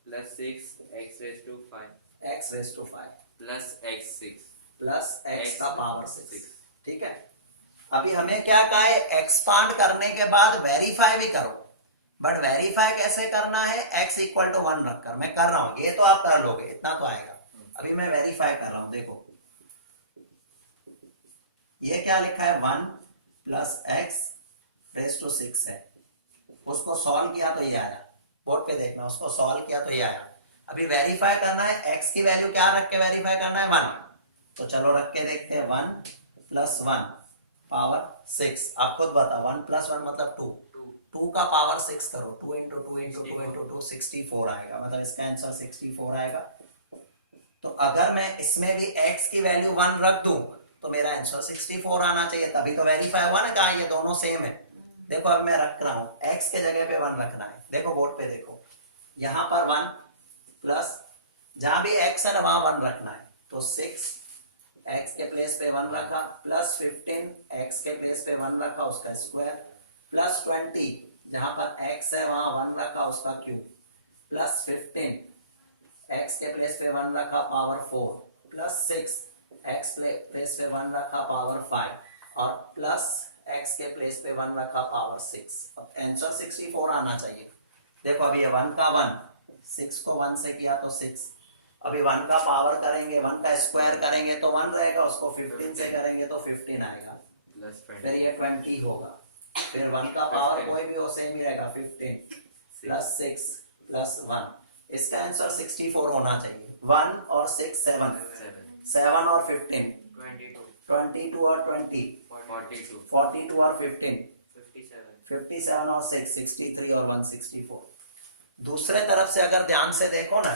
plus 6x⁵ x⁵ plus x6 plus x का पावर 6, ठीक है। अभी हमें क्या कहा है, एक्सपांड करने के बाद वेरीफाई भी करो, बट वेरीफाई कैसे करना है, x = 1 रखकर, मैं कर रहा हूं, ये तो आप कर लोगे, इतना तो आएगा, अभी मैं वेरीफाई कर रहा हूं। देखो ये क्या लिखा है 1 + x⁻⁶ है, उसको सॉल्व किया तो ये आया, बोर्ड पे देखना, उसको सॉल्व किया तो ये आया। अभी वेरीफाई करना है, x की वैल्यू क्या रख के वेरीफाई करना है 1, तो चलो रख के देखते हैं, 1 + 1 पावर 6, आप खुद बताओ 1 + 1 मतलब 2 का पावर 6 करो, 2 × 2 × 2 × 2 64 आएगा, मतलब इसका आंसर 64 आएगा। तो अगर मैं इसमें भी x की वैल्यू 1 रख दूं तो मेरा आंसर 64 आना चाहिए, तभी तो वेरीफाई हुआ ना, कहा ये दोनों सेम है, देखो अब मैं रख रहा हूँ x के जगह पे 1 रखना है। देखो बोर्ड पे देखो, यहाँ पर 1 प्लस जहां भी x है ना वहां 1 रखना है। तो 6 x के प्लेस पे 1 रखा, प्लस 15 x के प्लेस पे 1 रखा उसका स्क्वायर, प्लस 20 जहां पर x है वहां 1 रखा उसका क्यूब, प्लस 15 x के प्लेस पे 1 रखा पावर 4, प्लस 6 x प्लेस पे 1 रखा पावर 5 और प्लस x के प्लेस पे 1 रखा पावर 6। आंसर 64 आना चाहिए। देखो अभी ये 1 का 1, 6 को 1 से किया तो 6, अभी 1 का पावर करेंगे, 1 का स्क्वायर करेंगे तो 1 रहेगा, उसको 15 से करेंगे तो 15 आएगा, प्लस फिर ये 20 होगा, फिर 1 का पावर कोई भी हो सेम ही रहेगा 15 प्लस 6 प्लस 1। इसका आंसर 64 होना चाहिए। 1 और 6 7, 7 और 15 22 और 20 42 और 15 57 और 6 63 और 164। दूसरे तरफ से अगर ध्यान से देखो ना,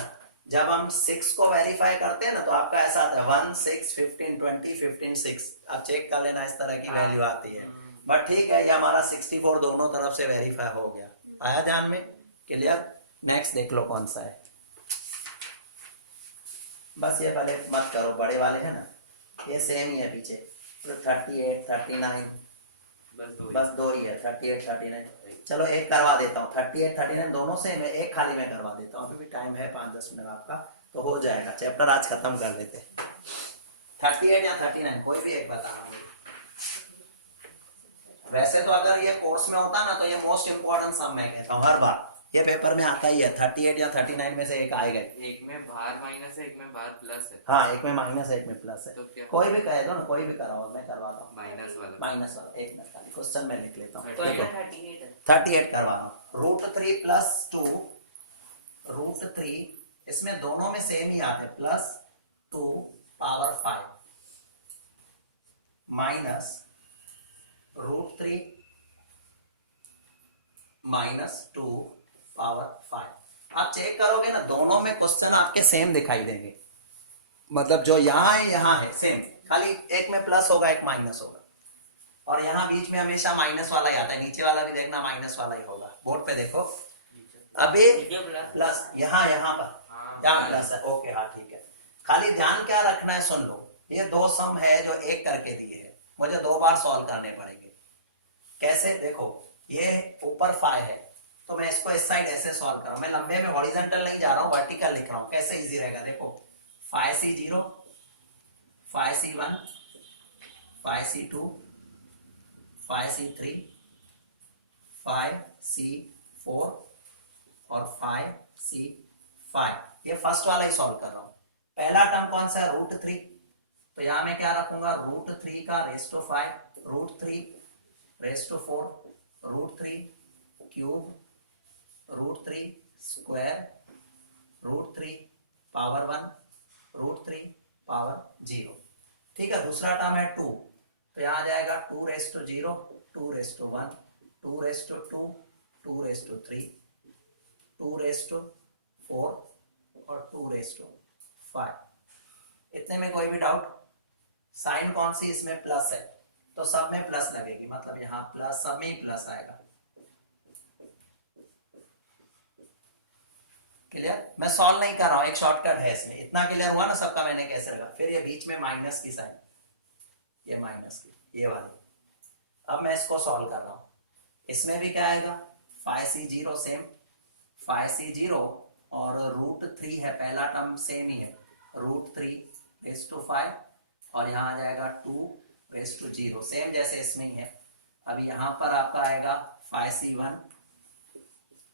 जब हम 6 को वेरीफाई करते हैं ना तो आपका ऐसा आता है 1 6 15 20 15 6। आप चेक कर लेना, इस तरह की वैल्यू आती है। बट ठीक है, ये हमारा 64 दोनों तरफ से वेरीफाई हो गया। आया ध्यान में? क्लियर? नेक्स्ट देख लो कौन सा है। बस ये पहले मत करो, बड़े वाले हैं ना ये सेम ही है पीछे। तो 38 39 बस दो ही है, 38 39। चलो एक करवा देता हूँ, 38 39 दोनों सेम है, एक खाली मैं करवा देता हूँ। अभी भी टाइम है 5-10 मिनट आपका, तो हो जाएगा। चैप्टर आज खत्म कर लेते। 38 या 39 कोई भी एक बता रहा हूँ। वैसे तो अगर ये कोर्स में होता ना तो ये मोस्ट इंपॉर्टेंट सम मैं कहता हूँ, हर बार ये पेपर में आता ही है। 38 या 39 में से एक आएगा। एक में बाहर माइनस है, एक में बाहर प्लस है। हाँ, एक में माइनस है, एक में प्लस है। तो क्या? कोई भी कह दो ना, कोई भी कराओ, मैं करवाता हूँ माइनस वाला। माइनस वाला। एक मिनट खाली क्वेश्चन में लिख लेता हूँ। तो देखो 38 करवा रहा हूँ। √3 प्लस 2 √3, इसमें दोनों में सेम ही आते, plus 2 power 5 minus √3 minus 2 power 5। आप चेक करोगे ना दोनों में क्वेश्चन आपके सेम दिखाई देंगे। मतलब जो यहाँ है यहाँ है सेम, खाली एक में प्लस होगा एक माइनस होगा। और यहाँ बीच में हमेशा माइनस वाला ही आता है, नीचे वाला भी देखना माइनस वाला ही होगा। बोर्ड पे देखो, अभी प्लस यहाँ पर यहाँ प्लस है। ओके हाँ ठीक है। खाली ध्यान क्या रखना है, सुन लो, ये दो सम है जो एक करके दिए है, मुझे 2 बार सॉल्व करने पड़ेंगे। कैसे? देखो ये ऊपर 5 है तो मैं इसको इस साइड ऐसे सॉल्व कर रहा हूं। मैं लंबे में हॉरिजॉन्टल नहीं जा रहा हूं, वर्टिकल लिख रहा हूं। कैसे इजी रहेगा? देखो 5C0 5C1 5C2 5C3 5C4 और 5C5। ये फर्स्ट वाला ही सॉल्व कर रहा हूं। पहला टर्म कौन सा है? √3। तो यहां मैं क्या रखूंगा? √3 का raise to 5, √3 raise to 4, √3 cube, √3 square, √3 power 1, √3 power 0। ठीक है। दूसरा टर्म है 2, तो यहाँ आ जाएगा 2 raise to 0, 2 raise to 1, 2 raise to 2, 2 raise to 3, 2 raise to 4 और 2 रेज़ टू 5। इतने में कोई भी डाउट? साइन कौन सी? इसमें प्लस है तो सब में प्लस लगेगी, मतलब यहाँ प्लस, सब में ही प्लस आएगा। क्लियर? मैं सॉल्व नहीं कर रहा हूं, एक शॉर्टकट है इसमें। इतना क्लियर हुआ ना सबका मैंने कैसे लगा? फिर ये बीच में माइनस की साइन, ये माइनस की, ये वाली। अब मैं इसको सॉल्व कर रहा हूं। इसमें भी क्या आएगा? 5C0 सेम, 5C0 और √3 है, पहला टर्म सेम ही है, √3 रेज़ टू 5 और यहाँ आ जाएगा 2 रेज़ टू 0, सेम जैसे इसमें ही है। अब यहाँ पर आपका आएगा 5C1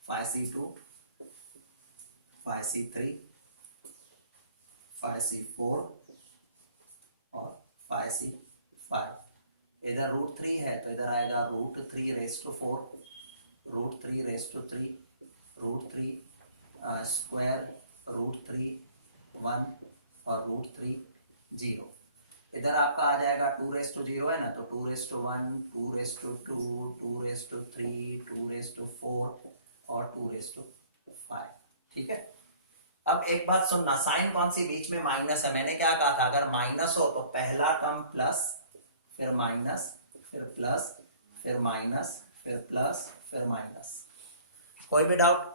5C2 5C3 5C4 और 5C5। इधर √3 है तो इधर आएगा √3 raise to 4, √3 raise to 3, √3 square, √3 1 और √3 0। इधर आपका आ जाएगा 2 रेज़ टू 0 है ना, तो 2 raise to 1, 2 raise to 2, 2 raise to 3, 2 raise to 4 और 2 रेज़ टू 5। ठीक है। अब एक बात सुनना, साइन कौन सी? बीच में माइनस है। मैंने क्या कहा था? अगर माइनस हो तो पहला टर्म प्लस, फिर माइनस, फिर प्लस, फिर माइनस, फिर प्लस, फिर माइनस। कोई भी डाउट?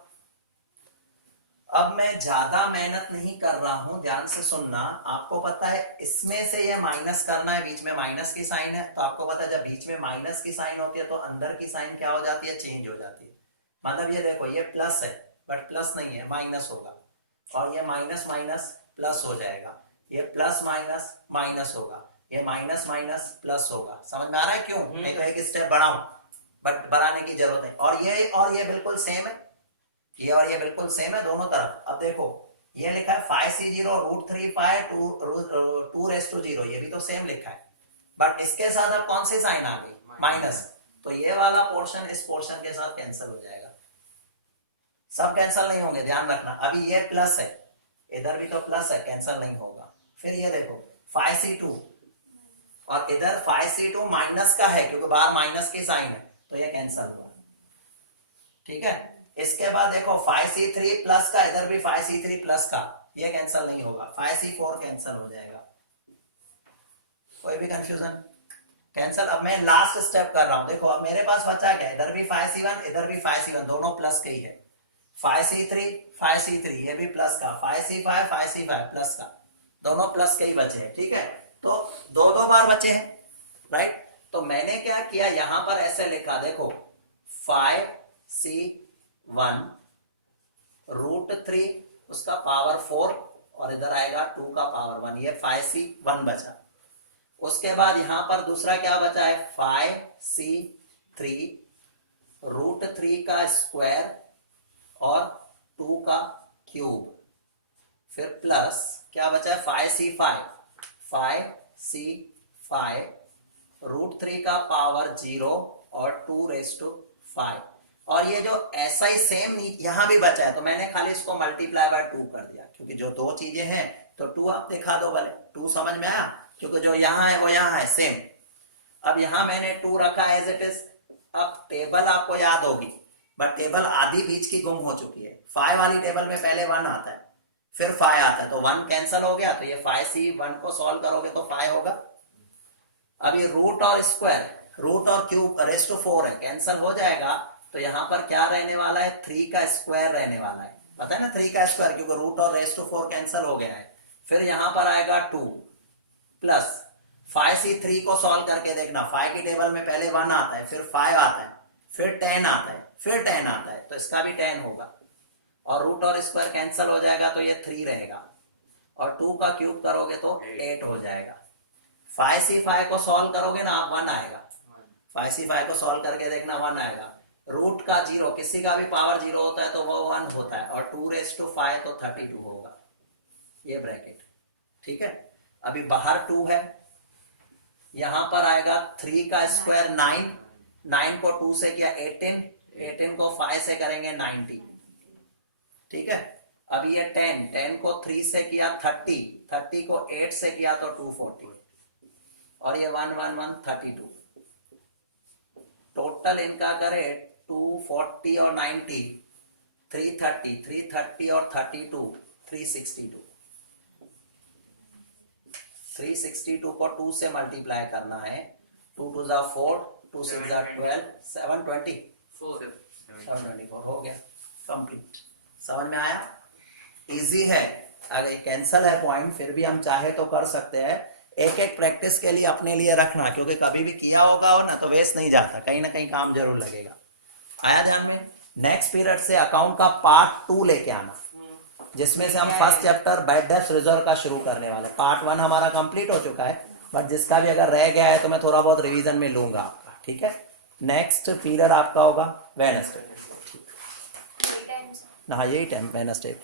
अब मैं ज्यादा मेहनत नहीं कर रहा हूं, ध्यान से सुनना। आपको पता है इसमें से ये माइनस करना है, बीच में माइनस की साइन है, तो आपको पता है जब बीच में माइनस की साइन होती है तो अंदर की साइन क्या हो जाती है, चेंज हो जाती है। मतलब ये देखो ये प्लस है बट प्लस नहीं है, माइनस होगा, और ये माइनस माइनस प्लस हो जाएगा, ये प्लस माइनस माइनस होगा, ये माइनस माइनस प्लस होगा। समझ में आ रहा है क्यों? नहीं तो एक स्टेप बढ़ाऊं, बट बढ़ाने की जरूरत नहीं। और ये बिल्कुल सेम है, ये और ये बिल्कुल सेम है दोनों तरफ। अब देखो ये लिखा है 5c0 √3 5 2 raised to 0, ये भी तो सेम लिखा है, बट इसके साथ अब कौन सी साइन आ गई, माइनस। तो ये वाला पोर्शन इस पोर्शन के साथ कैंसिल हो जाएगा, सब कैंसिल नहीं होंगे, ध्यान रखना। अभी ये प्लस है, इधर भी तो प्लस है, कैंसिल नहीं होगा। फिर ये देखो 5c2 और इधर 5c2 माइनस का है क्योंकि बाहर माइनस की साइन है, तो ये कैंसिल हुआ। ठीक है, इसके बाद देखो 5c3 प्लस का, इधर भी 5c3 प्लस का, ये कैंसिल नहीं होगा, 5c4 कैंसिल हो जाएगा। कोई भी कंफ्यूजन? कैंसिल। अब मैं लास्ट स्टेप कर रहा हूं, देखो अब मेरे पास बचा क्या है, इधर भी 5c1 इधर भी 5c1, दोनों प्लस के ही है। 5c3 ये भी प्लस का, 5c5 प्लस का, दोनों प्लस के ही बचे हैं। ठीक है, तो दो बार बचे हैं, राइट। तो मैंने क्या किया, यहां पर ऐसे लिखा, देखो 5c1 √3 उसका पावर 4 और इधर आएगा 2 का पावर 1, ये 5c1 बचा। उसके बाद यहां पर दूसरा क्या बचा है, 5c3 √3 का स्क्वायर और 2 का क्यूब, फिर प्लस क्या बचा है 5c5 √3 का पावर 0 और 2 raised to 5। और ये जो ऐसा ही सेम यहां भी बचा है, तो मैंने खाली इसको मल्टीप्लाई बाय 2 कर दिया, क्योंकि जो दो चीजें हैं तो 2 आप दिखा दो भले। 2 समझ में आया, क्योंकि जो यहां है वो यहां है सेम। अब यहां मैंने 2 रखा एज इट इज। अब टेबल आपको याद होगी, बट टेबल आधी बीच की गुम हो चुकी है। 5 वाली टेबल में पहले 1 आता है, फिर 5 आता है, तो 1 कैंसिल हो गया, तो ये 5c1 को सॉल्व करोगे तो 5 होगा। अभी रूट और स्क्वायर, रूट और क्यूब रेस्ट टू 4 है, कैंसिल हो जाएगा, तो यहां पर क्या रहने वाला है, 3 का स्क्वायर रहने वाला है। पता है ना 3 का स्क्वायर, क्योंकि रूट और रेस्ट टू 4 कैंसिल हो गया है। फिर यहां पर आएगा 2 प्लस 5c3 को सॉल्व करके देखना, 5 की टेबल में पहले 1 आता है, फिर 5 आता है, फिर 10 आता है, फिर 10 आता है, तो इसका भी 10 होगा। और रूट और स्क्वायर कैंसिल हो जाएगा, तो ये 3 रहेगा, और 2 का क्यूब करोगे तो 8 हो जाएगा। 5c5 को सॉल्व करोगे ना आप, 1 आएगा। 5c5 को सॉल्व करके देखना, 1 आएगा। रूट का 0, किसी का भी पावर 0 होता है तो वो 1 होता है, और 2 raised to 5 तो 32 होगा, ये ब्रैकेट। ठीक है, अभी बाहर 2 है, यहां पर आएगा 3 का स्क्वायर 9, 9 को 2 से किया 18, 18 को 5 से करेंगे 90। ठीक है, अभी ये 10, 10 को 3 से किया 30, 30 को 8 से किया तो 240, और ये 1 1 1 32। टोटल इनका करे 240 और 90 330, 330 और 32 362। 362 को 2 से मल्टीप्लाई करना है, 2 2 जा 4, 2 6 जा 12, 724 हो गया कंप्लीट। समझ में आया? इजी है, अगर कैंसल है पॉइंट फिर भी हम चाहे तो कर सकते हैं। एक एक प्रैक्टिस के लिए अपने लिए रखना, क्योंकि कभी भी किया होगा और ना तो वेस्ट नहीं जाता, कहीं ना कहीं काम जरूर लगेगा। आया ध्यान में? नेक्स्ट पीरियड से अकाउंट का पार्ट 2 लेके आना, जिसमें से हम फर्स्ट चैप्टर बैड डेब्ट रिजर्व का शुरू करने वाले। पार्ट 1 हमारा कंप्लीट हो चुका है, बट जिसका भी अगर रह गया है तो मैं थोड़ा बहुत रिवीजन में लूंगा आपका। ठीक है, नेक्स्ट पीरियड आपका होगा वेडनेसडे। हाँ यही टाइम वेडनेसडे।